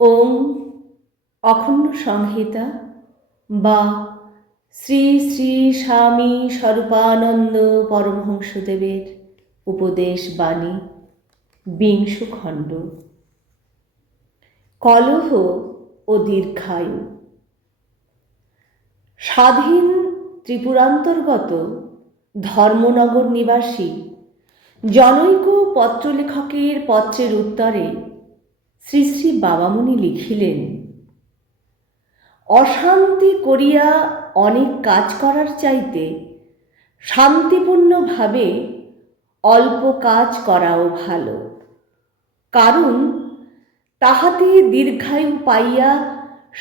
ওম অখণ্ড সংহিতা বা শ্রী শ্রী স্বামী স্বরূপানন্দ পরমহংসদেবের উপদেশ বাণী ২০ খণ্ড। কলহ ও দীর্ঘায়ু। স্বাধীন ত্রিপুরান্তর্গত ধর্মনগর নিবাসী জনৈক পত্রলেখকের পত্রের উত্তরে শ্রী শ্রী বাবামণি লিখিলেন, অশান্তি করিয়া অনেক কাজ করার চাইতে শান্তিপূর্ণভাবে অল্প কাজ করাও ভালো, কারণ তাহাতে দীর্ঘায়ু পাইয়া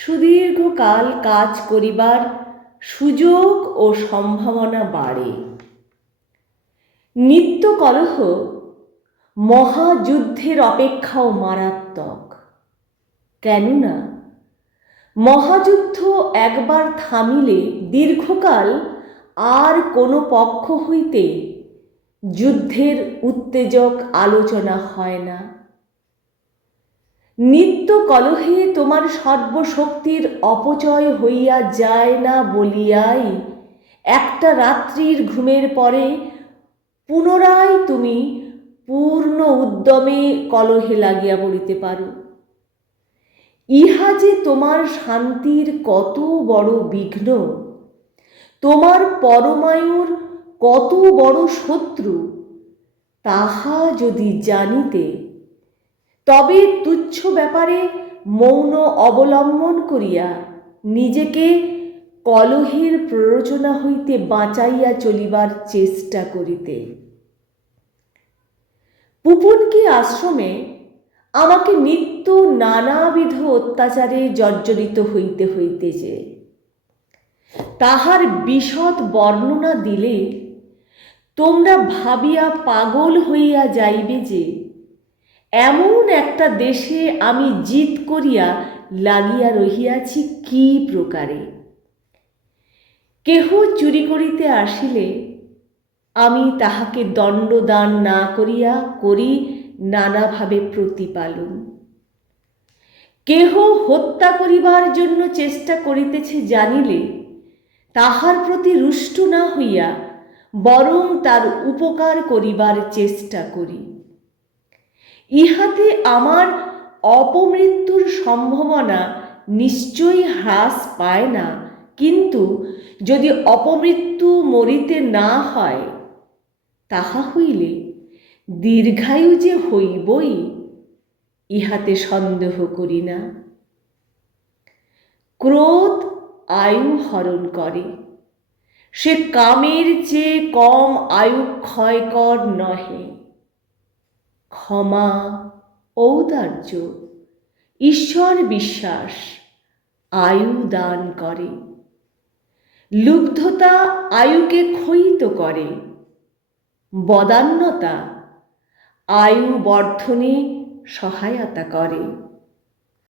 সুদীর্ঘকাল কাজ করিবার সুযোগ ও সম্ভাবনা বাড়ে। নিত্য কলহ মহাযুদ্ধের অপেক্ষাও মারাত্মক। কেননা মহাযুদ্ধ একবার থামিলে দীর্ঘকাল আর কোনো পক্ষ হইতে যুদ্ধের উত্তেজক আলোচনা হয় না। নিত্য কলহে তোমার সর্বশক্তির অপচয় হইয়া যায় না বলিয়াই একটা রাত্রির ঘুমের পরে পুনরায় তুমি পূর্ণ উদ্যমে কলহে লাগিয়া পড়িতে পারো। ইহা যে তোমার শান্তির কত বড় বিঘ্ন, তোমার পরমায়ুর কত বড় শত্রু, তাহা যদি জানিতে, তবে তুচ্ছ ব্যাপারে মৌন অবলম্বন করিয়া নিজেকে কলহের প্ররোচনা হইতে বাঁচাইয়া চলিবার চেষ্টা করিতে। পুপুনকি আশ্রমে আমাকে নিত্য নানাবিধ অত্যাচারে জর্জরিত হইতে হইতেছে। তাহার বিশদ বর্ণনা দিলে তোমরা ভাবিয়া পাগল হইয়া যাইবে যে এমন একটা দেশে আমি জিত করিয়া লাগিয়া রহিয়াছি কি প্রকারে। কেহ চুরি করিতে আসিলে আমি তাহাকে দণ্ডদান না করিয়া করি নানাভাবে প্রতিপালন। কেহ হত্যা করিবার জন্য চেষ্টা করিতেছে জানিলে তাহার প্রতি রুষ্ট না হইয়া বরং তার উপকার করিবার চেষ্টা করি। ইহাতে আমার অপমৃত্যুর সম্ভাবনা নিশ্চয়ই হ্রাস পায় না, কিন্তু যদি অপমৃত্যু মরিতে না হয়, তাহা হইলে দীর্ঘায়ু যে হইবই, ইহাতে সন্দেহ করি না। ক্রোধ আয়ু হরণ করে, সে কামের চেয়ে কম আয়ু ক্ষয়কর নহে। ক্ষমা, ঔদার্য, ঈশ্বর বিশ্বাস আয়ু দান করে। লুব্ধতা আয়ুকে ক্ষয়িত করে। বদান্যতা আয়ু বর্ধনে সহায়তা করে।